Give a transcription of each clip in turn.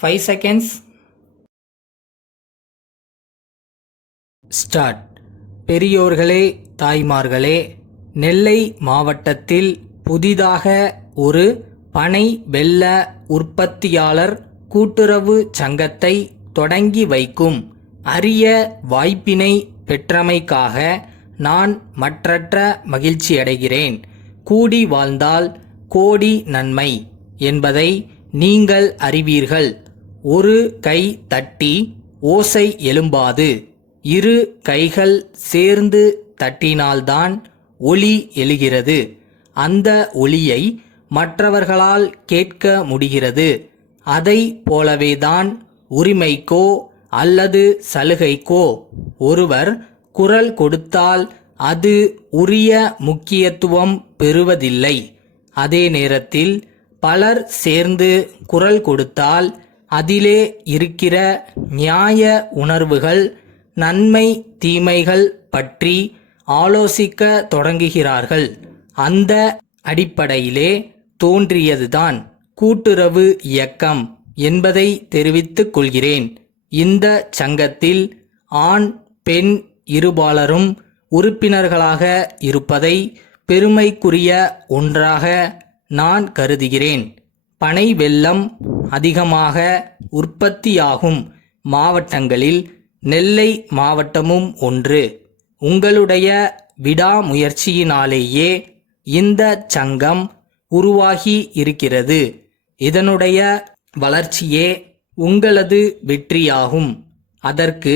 5 seconds. Start. பெரியோர்களே, தாய்மார்களே, நெல்லை மாவட்டத்தில் புதிதாக ஒரு பனை வெல்ல உற்பத்தியாளர் கூட்டுறவு சங்கத்தை தொடங்கி வைக்கும் அரிய வாய்ப்பினை பெற்றமைக்காக நான் மற்றற்ற மகிழ்ச்சியடைகிறேன். கூடி வாழ்ந்தால் கோடி நன்மை என்பதை நீங்கள் அறிவீர்கள். ஒரு கை தட்டி ஓசை எழும்பாது, இரு கைகள் சேர்ந்து தட்டினால்தான் ஒலி எழுகிறது. அந்த ஒலியை மற்றவர்களால் கேட்க முடிகிறது. அதை போலவேதான் உரிமைக்கோ அல்லது சலுகைக்கோ ஒருவர் குரல் கொடுத்தால் அது உரிய முக்கியத்துவம் பெறுவதில்லை. அதே நேரத்தில் பலர் சேர்ந்து குரல் கொடுத்தால் அதிலே இருக்கிற நியாய உணர்வுகள், நன்மை தீமைகள் பற்றி ஆலோசிக்க தொடங்குகிறார்கள். அந்த அடிப்படையிலே தோன்றியதுதான் கூட்டுறவு இயக்கம் என்பதை தெரிவித்துக் கொள்கிறேன். இந்த சங்கத்தில் ஆண் பெண் இருபாலரும் உறுப்பினர்களாக இருப்பதை பெருமைக்குரிய ஒன்றாக நான் கருதுகிறேன். பனை வெல்லம் அதிகமாக உற்பத்தியாகும் மாவட்டங்களில் நெல்லை மாவட்டமும் ஒன்று. உங்களுடைய விடாமுயற்சியினாலேயே இந்த சங்கம் உருவாகி இருக்கிறது. இதனுடைய வளர்ச்சியே உங்களது வெற்றியாகும். அதற்கு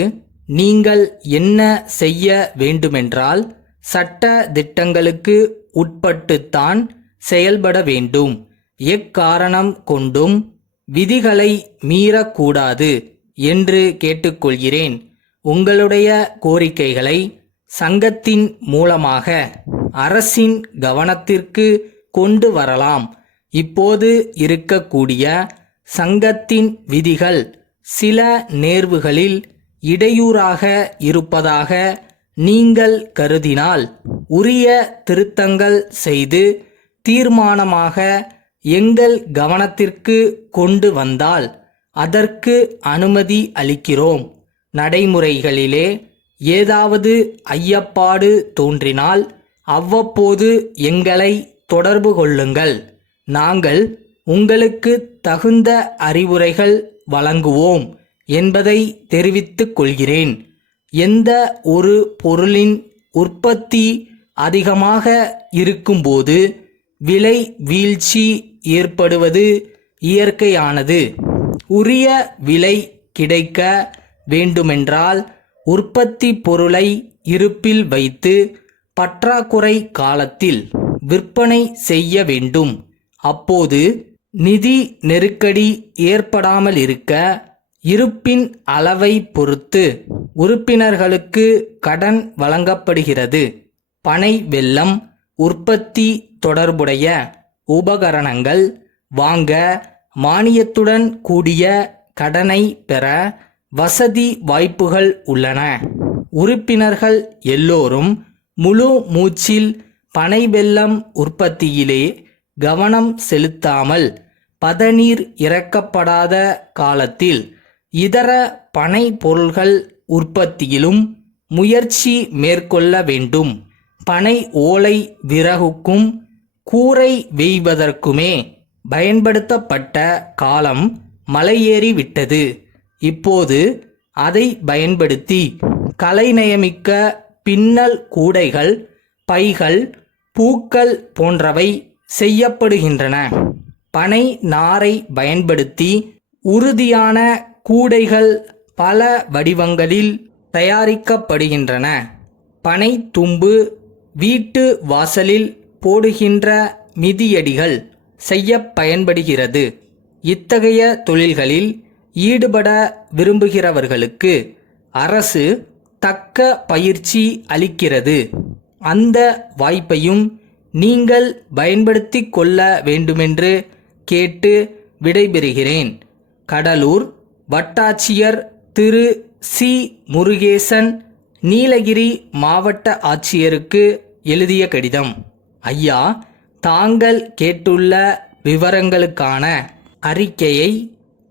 நீங்கள் என்ன செய்ய வேண்டுமென்றால் சட்ட திட்டங்களுக்கு உட்பட்டுத்தான் செயல்பட வேண்டும். எக்காரணம் கொண்டும் விதிகளை மீறக்கூடாது என்று கேட்டுக்கொள்கிறேன். உங்களுடைய கோரிக்கைகளை சங்கத்தின் மூலமாக அரசின் கவனத்திற்கு கொண்டு வரலாம். இப்போது இருக்கக்கூடிய சங்கத்தின் விதிகள் சில நேர்வுகளில் இடையூறாக இருப்பதாக நீங்கள் கருதினால் உரிய திருத்தங்கள் செய்து தீர்மானமாக எங்கள் கவனத்திற்கு கொண்டு வந்தால் அதற்கு அனுமதி அளிக்கிறோம். நடைமுறைகளிலே ஏதாவது ஐயப்பாடு தோன்றினால் அவ்வப்போது எங்களை தொடர்பு கொள்ளுங்கள். நாங்கள் உங்களுக்கு தகுந்த அறிவுரைகள் வழங்குவோம் என்பதை தெரிவித்துக் கொள்கிறேன். எந்த ஒரு பொருளின் உற்பத்தி அதிகமாக இருக்கும்போது விலை வீழ்ச்சி ஏற்படுவது இயற்கையானது. உரிய விலை கிடைக்க வேண்டுமென்றால் உற்பத்தி பொருளை இருப்பில் வைத்து பற்றாக்குறை காலத்தில் விற்பனை செய்ய வேண்டும். அப்போது நிதி நெருக்கடி ஏற்படாமல் இருக்க இருப்பின் அளவை பொறுத்து உறுப்பினர்களுக்கு கடன் வழங்கப்படுகிறது. பனை வெல்லம் உற்பத்தி தொடர்புடைய உபகரணங்கள் வாங்க மானியத்துடன் கூடிய கடனை பெற வசதி வாய்ப்புகள் உள்ளன. உறுப்பினர்கள் எல்லோரும் முழு மூச்சில் பனை வெல்லம் உற்பத்தியிலே கவனம் செலுத்தாமல் பதநீர் இறக்கப்படாத காலத்தில் இதர பனை பொருள்கள் உற்பத்தியிலும் முயற்சி மேற்கொள்ள வேண்டும். பனை ஓலை விறகுக்கும் கூரை வேய்வதற்குமே பயன்படுத்தப்பட்ட காலம் மலையேறிவிட்டது. இப்போது அதை பயன்படுத்தி கலைநயமிக்க பின்னல் கூடைகள், பைகள், பூக்கள் போன்றவை செய்யப்படுகின்றன. பனை நாரை பயன்படுத்தி உறுதியான கூடைகள் பல வடிவங்களில் தயாரிக்கப்படுகின்றன. பனை தும்பு வீட்டு வாசலில் போடுகின்ற மிதியடிகள் செய்ய பயன்படுகிறது. இத்தகைய தொழில்களில் ஈடுபட விரும்புகிறவர்களுக்கு அரசு தக்க பயிற்சி அளிக்கிறது. அந்த வாய்ப்பையும் நீங்கள் பயன்படுத்தி கொள்ள வேண்டுமென்று கேட்டு விடைபெறுகிறேன். கடலூர் வட்டாட்சியர் திரு சி. முருகேசன் நீலகிரி மாவட்ட ஆட்சியருக்கு எழுதிய கடிதம். ஐயா, தாங்கள் கேட்டுள்ள விவரங்களுக்கான அறிக்கையை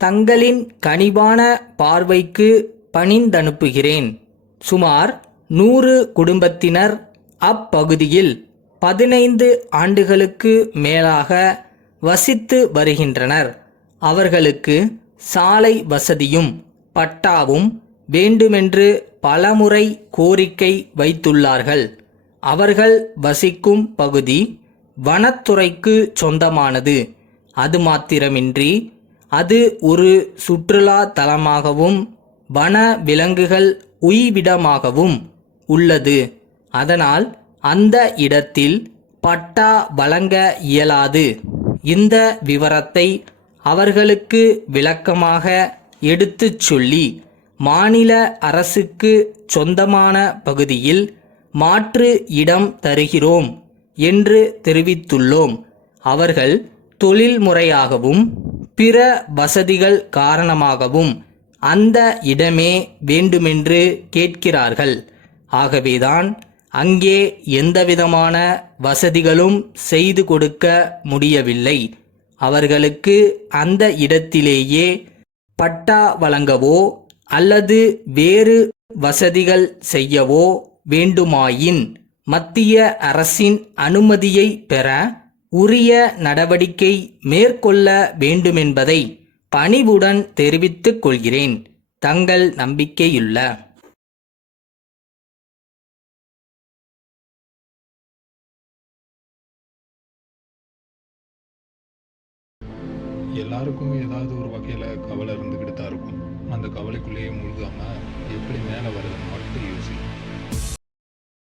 தங்களின் கனிவான பார்வைக்கு பணிந்தனுப்புகிறேன். சுமார் 100 குடும்பத்தினர் அப்பகுதியில் 15 ஆண்டுகளுக்கு மேலாக வசித்து வருகின்றனர். அவர்களுக்கு சாலை வசதியும் பட்டாவும் வேண்டுமென்று பலமுறை கோரிக்கை வைத்துள்ளார்கள். அவர்கள் வசிக்கும் பகுதி வனத்துறைக்கு சொந்தமானது. அது மாத்திரமின்றி அது ஒரு சுற்றுலா தலமாகவும் வன விலங்குகள் உய்விடமாகவும் உள்ளது. அதனால் அந்த இடத்தில் பட்டா வழங்க இயலாது. இந்த விவரத்தை அவர்களுக்கு விளக்கமாக எடுத்துச் சொல்லி மாநில அரசுக்கு சொந்தமான பகுதியில் மாற்று இடம் தருகிறோம் என்று தெரிவித்துள்ளோம். அவர்கள் தொழில்முறையாகவும் பிற வசதிகள் காரணமாகவும் அந்த இடமே வேண்டுமென்று கேட்கிறார்கள். ஆகவேதான் அங்கே எந்தவிதமான வசதிகளும் செய்து கொடுக்க முடியவில்லை. அவர்களுக்கு அந்த இடத்திலேயே பட்டா வழங்கவோ அல்லது வேறு வசதிகள் செய்யவோ வேண்டுமாயின் மத்திய அரசின் அனுமதியை பெற உரிய நடவடிக்கை மேற்கொள்ள வேண்டுமென்பதை பணிவுடன் தெரிவித்துக் கொள்கிறேன். தங்கள் நம்பிக்கையுள்ள எல்லாருக்கும் ஏதாவது ஒரு வகையில் கவலை இருந்துக்கிட்டு தான் இருக்கும். அந்த கவலைக்குள்ளேயே மூழ்காமல் எப்படி மேலே வருதுன்னு மட்டும் யோசி.